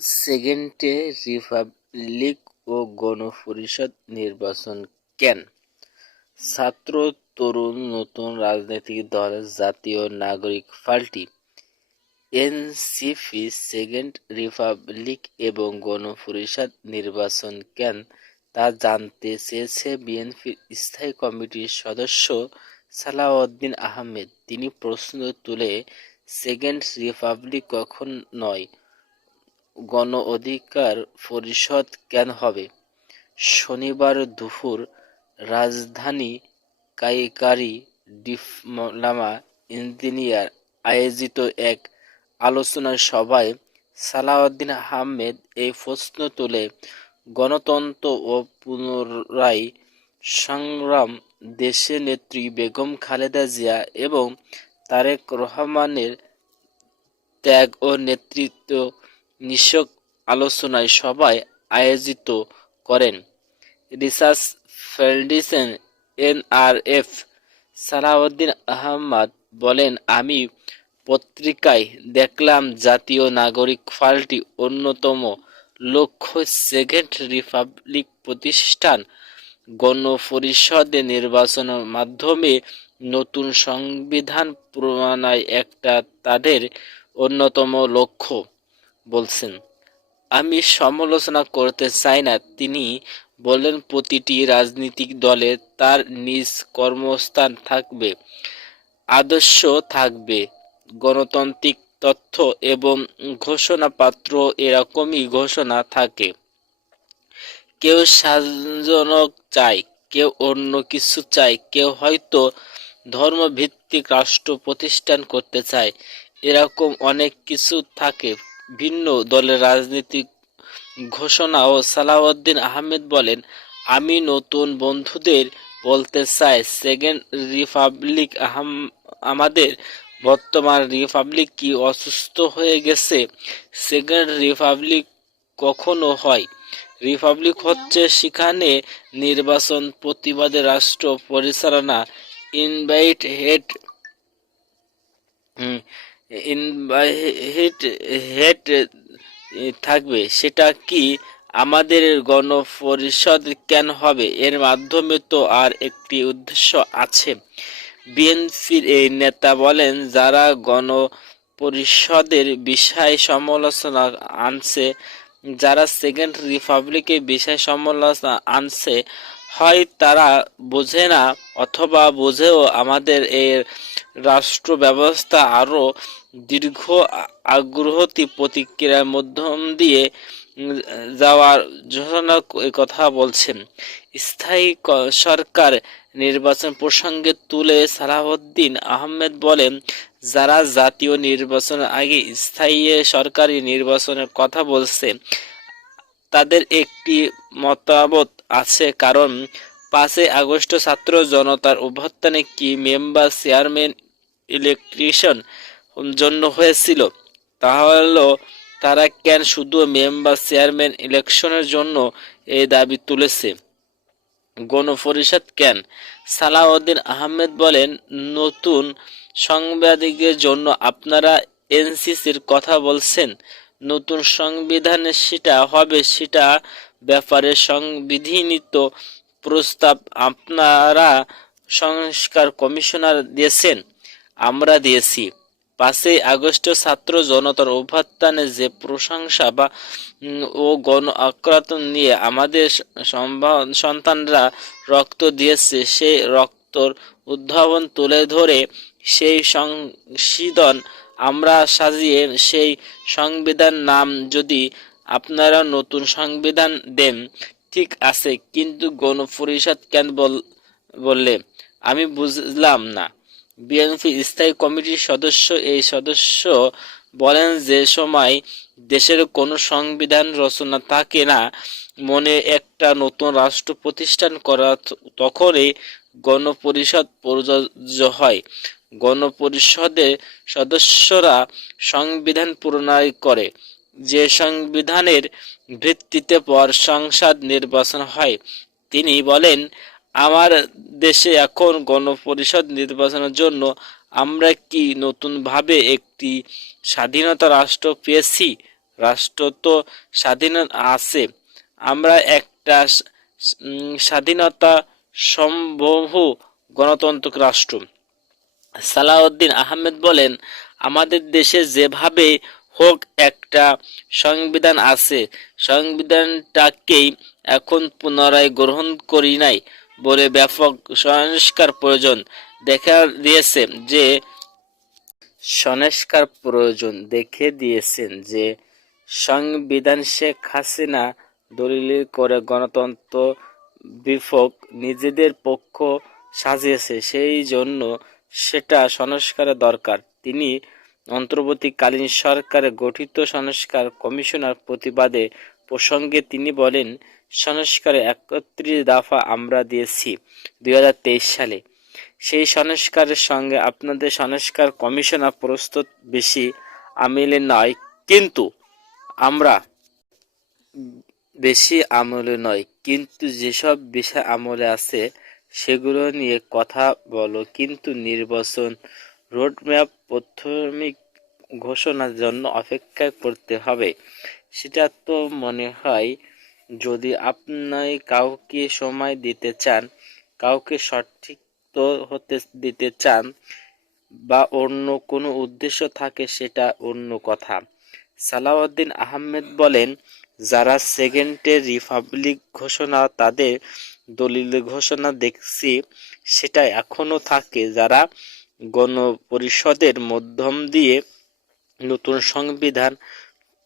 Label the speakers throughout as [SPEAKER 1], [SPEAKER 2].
[SPEAKER 1] সেকেন্ডে রিপাবলিক ও গণপরিষদ নির্বাচন কেন? ছাত্র, তরুণ, নতুন রাজনৈতিক দল, জাতীয় নাগরিক পার্টি, এনসিপি, সেকেন্ড রিপাবলিক এবং গণপরিষদ নির্বাচন কেন? তা জানতে চেয়েছে বিএনপির স্থায়ী কমিটির সদস্য সালাউদ্দিন আহমেদ। তিনি প্রশ্ন তুলে, সেকেন্ড রিপাবলিক কখন নয়? গণ অধিকার পরিষদ কেন হবে? শনিবার দুপুর রাজধানী কাইকারি ডিফলামা ইঞ্জিনিয়ার আয়োজিত এক আলোচনা সভায় সালাউদ্দিন আহমেদ এই প্রশ্ন তুলে, গণতন্ত্র ও পুনরায় সংগ্রাম দেশে নেত্রী বেগম খালেদা জিয়া এবং তারেক রহমানের ত্যাগ ও নেতৃত্ব নিশক আলোচনায় সভায় আয়োজিত করেন। Research foundation NRF Salauddin Ahmad বলেন, আমি পত্রিকায় দেখলাম জাতীয় নাগরিক পার্টি অন্যতম লক্ষ্য সেকেন্ড রিপাবলিক প্রতিষ্ঠান গণপরিষদে নির্বাচনের মাধ্যমে নতুন সংবিধান প্রণয়ন একটা তাদের অন্যতম লক্ষ্য। বলছেন, আমি সমালোচনা করতে চাই না। তিনি বললেন, প্রতিটি রাজনৈতিক দলে তার নিজ কর্মস্থান থাকবে, আদর্শ থাকবে, গণতান্ত্রিক তথ্য এবং ঘোষণাপত্র এরকমই ঘোষণা থাকে। কেউ সাজনক চায়, কেউ অন্য কিছু চায়, কেউ হয়তো ধর্মভিত্তিক রাষ্ট্র প্রতিষ্ঠান করতে চায়, এরকম অনেক কিছু থাকে। ভিন্ন দলের রাজনীতিক ঘোষণা ও সালাউদ্দিন আহমেদ বলেন, আমি নতুন বন্ধুদের বলতে চাই। সেকেন্ড রিপাবলিক আহম, আমাদের বর্তমান রিপাবলিক কি অসুস্থ হয়ে গেছে? সেকেন্ড রিপাবলিক কখনো হয়? রিপাবলিক হচ্ছে সেখানে নির্বাচন, প্রতিবাদে রাষ্ট্র পরিচালনা, ইনভাইট হেড ইনভাইট হেড থাকবে। সেটা কি আমাদের গণপরিষদ কেন হবে? এর মাধ্যমে তো আর একটি উদ্দেশ্য আছে। বিএনপির এই নেতা বলেন, যারা গণপরিষদের বিষয় সমালোচনা আনছে, যারা সেকেন্ড রিপাবলিকের বিষয় সমালোচনা আনছে হয় তারা বোঝে না অথবা বোঝেও আমাদের এই রাষ্ট্র ব্যবস্থা আরও দীর্ঘ আগ্রহতি প্রতিক্রিয়ার মধ্যম দিয়ে যাওয়ার জন্য কথা বলছেন। স্থায়ী সরকার নির্বাচন প্রসঙ্গে তুলে সালাহউদ্দিন আহমেদ বলেন, যারা জাতীয় নির্বাচনের আগে স্থায়ী সরকারি নির্বাচনের কথা বলছে তাদের একটি মতামত আছে, কারণ পাঁচই আগস্ট ছাত্র জনতার অভ্যুত্থানে কি মেম্বার চেয়ারম্যান ইলেকট্রিশন জন্য হয়েছিল। তাহলে তারা কেন শুধু মেম্বার চেয়ারম্যান ইলেকশনের জন্য এই দাবি তুলেছে? গণপরিষদ কেন? সালাউদ্দিন আহমেদ বলেন, নতুন সাংবাদিকের জন্য আপনারা এনসিসির কথা বলছেন। নতুন সংবিধানে সেটা হবে সেটা ব্যাপারে সংবিধিনিত প্রস্তাব আপনারা সংস্কার কমিশনার দিয়েছেন, আমরা দিয়েছি। পাঁচই আগস্ট ছাত্র জনতার অভ্যুত্থানে যে প্রশংসা বা ও গণ আক্রান্ত নিয়ে আমাদের সন্তানরা রক্ত দিয়েছে, সেই রক্তর উদ্ভাবন তুলে ধরে সেই সংশোধন আমরা সাজিয়ে সেই সংবিধান নাম যদি আপনারা নতুন সংবিধান দেন, ঠিক আছে, কিন্তু গণপরিষদ কেন বললে? আমি বুঝলাম না। বিএনপি স্থায়ী কমিটির সদস্য, এই সদস্য বলেন যে সময় দেশের কোনো সংবিধান রচনা থাকে না, মনে একটা নতুন রাষ্ট্র প্রতিষ্ঠান করা তখনই গণপরিষদ প্রযোজ্য হয়। গণপরিষদের সদস্যরা সংবিধান প্রণয় করে। যে সংবিধানের ভিত্তিতে পর সংসদ নির্বাচন হয়, তিনি বলেন, আমার দেশে এখন গণপরিষদ নির্বাচনের জন্য আমরা কি নতুনভাবে একটি স্বাধীনতা রাষ্ট্র পেয়েছি? রাষ্ট্র তো স্বাধীন আছে। আমরা একটা স্বাধীনতা সম্ভব গণতান্ত্রিক রাষ্ট্র। সালাউদ্দিন আহমেদ বলেন, আমাদের দেশে যেভাবে হোক একটা সংবিধান আছে, সংবিধানটাকেই এখন পুনরায় গ্রহণ করি নাই বলে ব্যাপক সংস্কার প্রয়োজন দেখা দিয়েছে যে সংস্কার প্রয়োজন দেখে দিয়েছেন যে, সংবিধান শেখ হাসিনা দলিল করে গণতন্ত্র বিপক্ষ নিজেদের পক্ষ সাজিয়েছে। সেই জন্য সেটা সংস্কারের দরকার। তিনি অন্তর্বর্তীকালীন সরকারের গঠিত সংস্কার কমিশনার প্রতিবাদে প্রসঙ্গে তিনি বলেন, সংস্কারে একত্রিশ দফা আমরা দিয়েছি দু হাজার তেইশ সালে। সেই সংস্কারের সঙ্গে আপনাদের সংস্কার কমিশনার প্রস্তুত বেশি আমিলে নয়, কিন্তু আমরা বেশি আমলে নয়, কিন্তু যেসব বিষয় আমলে আছে সেগুলো নিয়ে কথা বলো, কিন্তু নির্বাচন রোডম্যাপ প্রাথমিক ঘোষণার জন্য অপেক্ষা করতে হবে। সেটা তো মনে হয়, যদি আপনি কাউকে সময় দিতে চান, কাউকে সঠিক তো হতে দিতে চান, বা অন্য কোনো উদ্দেশ্য থাকে সেটা অন্য কথা। সালাউদ্দিন আহমেদ বলেন, যারা সেকেন্ডে রিপাবলিক ঘোষণা তাদের দলিল ঘোষণা দেখছি, সেটা এখনও থাকে। যারা গণপরিষদের মাধ্যম দিয়ে নতুন সংবিধান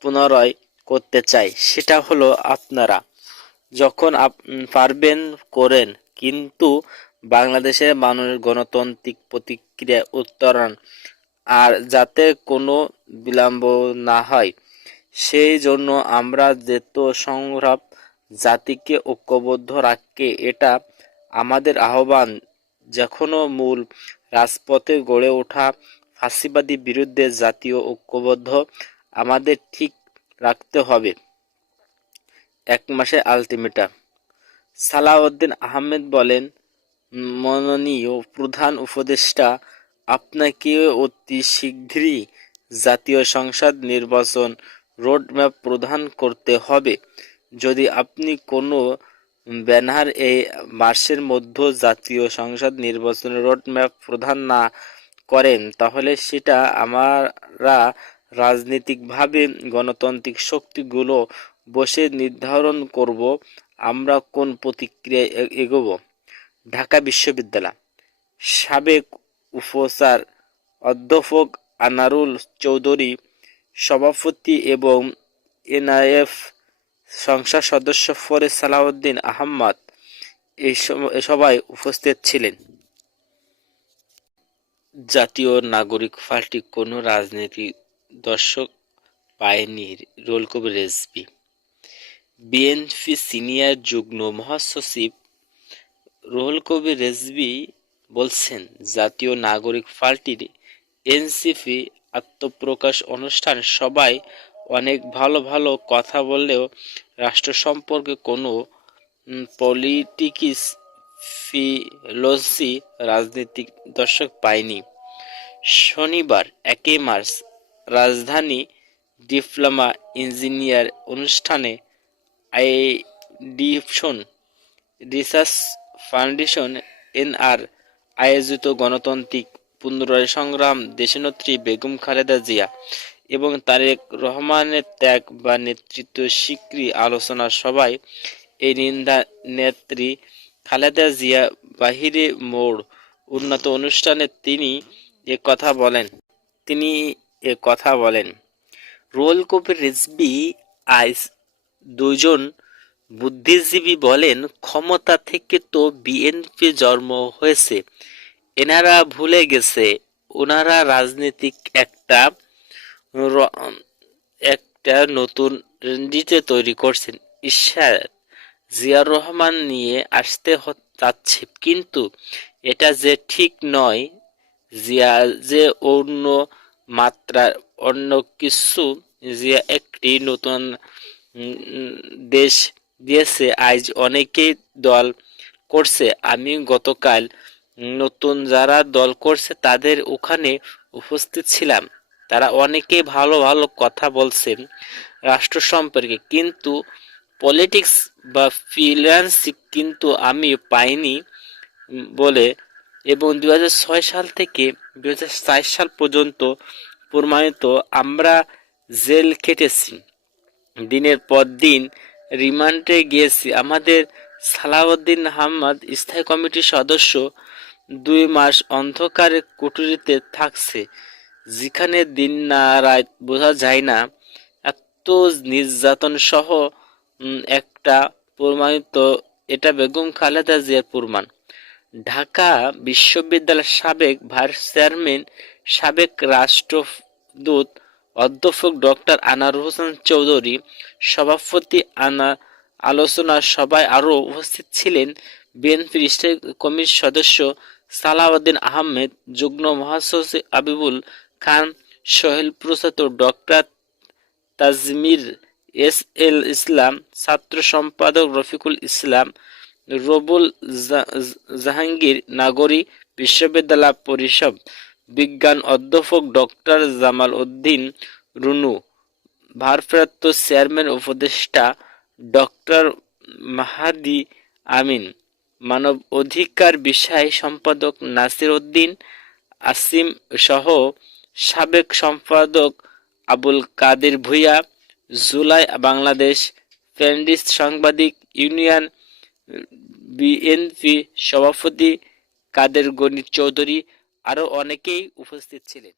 [SPEAKER 1] পুনরায় করতে চাই সেটা হলো আপনারা। যখন আপ- পারবেন, করেন। কিন্তু বাংলাদেশের মানুষের গণতান্ত্রিক প্রতিক্রিয়া উত্তরণ আর যাতে কোনো বিলম্ব না হয়, সেই জন্য আমরা যেত সংগ্রাম জাতিকে ঐক্যবদ্ধ রাখতে এটা আমাদের আহ্বান। যখনও মূল রাজপথে গড়ে ওঠা ফাঁসিবাদী বিরুদ্ধে জাতীয় ঐক্যবদ্ধ আমাদের ঠিক রাখতে হবে। এক মাসে আলটিমেটাম। সালাউদ্দিন আহমেদ বলেন, মাননীয় প্রধান উপদেষ্টা আপনাকে অতি শীঘ্রই জাতীয় সংসদ নির্বাচন রোডম্যাপ প্রদান করতে হবে। যদি আপনি কোনো ব্যানার এই মাসের মধ্যে জাতীয় সংসদ নির্বাচনের রোডম্যাপ প্রদান না করেন, তাহলে সেটা আমরা রাজনৈতিকভাবে গণতান্ত্রিক শক্তিগুলো বসে নির্ধারণ করব, আমরা কোন প্রতিক্রিয়ায় এ- এগোব। ঢাকা বিশ্ববিদ্যালয় সাবেক উপাচার অধ্যাপক আনারুল চৌধুরী সভাপতি এবং এনআইএফ সংসদ সদস্য ফরে সালাউদ্দিন আহমদ এই সভায় উপস্থিত ছিলেন। জাতীয় নাগরিক পার্টি কোনো রাজনীতি দর্শক পায়নি role Kabir Rizvi BNP senior যুগ্ম মহাসচিব রুহুল কবির রেজবি বলছেন, জাতীয় নাগরিক পার্টির এনসিপি আত্মপ্রকাশ অনুষ্ঠান সবাই অনেক ভালো ভালো কথা বললেও রাষ্ট্র সম্পর্কে কোনো পলিটিক্স ফিলোসি রাজনৈতিক দর্শক পায়নি। শনিবার একই মার্চ রাজধানী ডিপ্লোমা ইঞ্জিনিয়ার অনুষ্ঠানে আইডিপশন রিসার্চ ফাউন্ডেশন এনআর আয়োজিত গণতান্ত্রিক পুনরায় সংগ্রাম দেশনেত্রী বেগম খালেদা জিয়া এবং তারেক রহমানের ত্যাগ বা নেতৃত্ব স্বীকৃতি আলোচনা সভায় এই নিন্দা নেত্রী খালেদা জিয়া বাহিরে মোড় উন্নত অনুষ্ঠানে তিনি এ কথা বলেন। তিনি এ কথা বলেন, রোল কবির রিজবি আইস দুজন বুদ্ধিজীবী বলেন, ক্ষমতা থেকে তো বিএনপি জন্ম হয়েছে। এনারা ভুলে গেছে। ওনারা রাজনীতিক একটা একটা নতুন রঞ্জিতে তৈরি করছেন। ঈশ্বর জিয়ার রহমান নিয়ে আসতে চাচ্ছে। কিন্তু এটা যে ঠিক নয়, জিয়া যে অন্য মাত্রার অন্য কিছু, জিয়া একটি নতুন দেশ দিয়েছে। আজ অনেকেই দল করছে। আমি গতকাল নতুন যারা দল করছে, তাদের ওখানে উপস্থিত ছিলাম। তারা অনেকে ভালো ভালো কথা বলছেন রাষ্ট্র সম্পর্কে, কিন্তু পলিটিক্স বা ফিনান্স কিন্তু আমি পাইনি বলে। এবং দু হাজার ছয় সাল থেকে দু সাল পর্যন্ত প্রমাণিত আমরা জেল কেটেছি দিনের পর দিন রিমান্ডে গিয়েছি। আমাদের সালাউদ্দিন আহমদ স্থায়ী কমিটির সদস্য দুই মাস অন্ধকারে কুটুরিতে থাকছে। যেখানে দিন না, রাত বোঝা যায় না, এত নির্যাতন সহ একটা প্রমাণিত, এটা বেগম খালেদা জিয়ার প্রমাণ। ঢাকা বিশ্ববিদ্যালয়ের সাবেক ভাইস চেয়ারম্যান, সাবেক রাষ্ট্রদূত অধ্যাপক ডক্টর আনার হোসেন চৌধুরী, সভাপতি আনা, আলোচনা সভায় আরও উপস্থিত ছিলেন বিএনপির স্থায়ী কমিটির সদস্য সালাউদ্দিন আহমেদ, যুগ্ম মহাসচিব Abibul Khan, Sohel Prasad doctor Tajmir S L Islam, ছাত্র সম্পাদক রফিকুল ইসলাম, রবুল জাহাঙ্গীর নাগরী, বিশ্ববিদ্যালয় পরিষদ বিজ্ঞান অধ্যাপক ডক্টর জামাল উদ্দিন, রুনু ভারপ্রাপ্ত চেয়ারম্যান উপদেষ্টা ডক্টর মাহাদি আমিন, মানব অধিকার বিষয় সম্পাদক নাসির উদ্দিন, আসিম সহ সাবেক সম্পাদক আবুল কাদের ভুইয়া, জুলাই বাংলাদেশ ফ্রেন্ডিস সাংবাদিক ইউনিয়ন বিএনপি সভাপতি কাদের গণিত চৌধুরী, আরও অনেকেই উপস্থিত ছিলেন।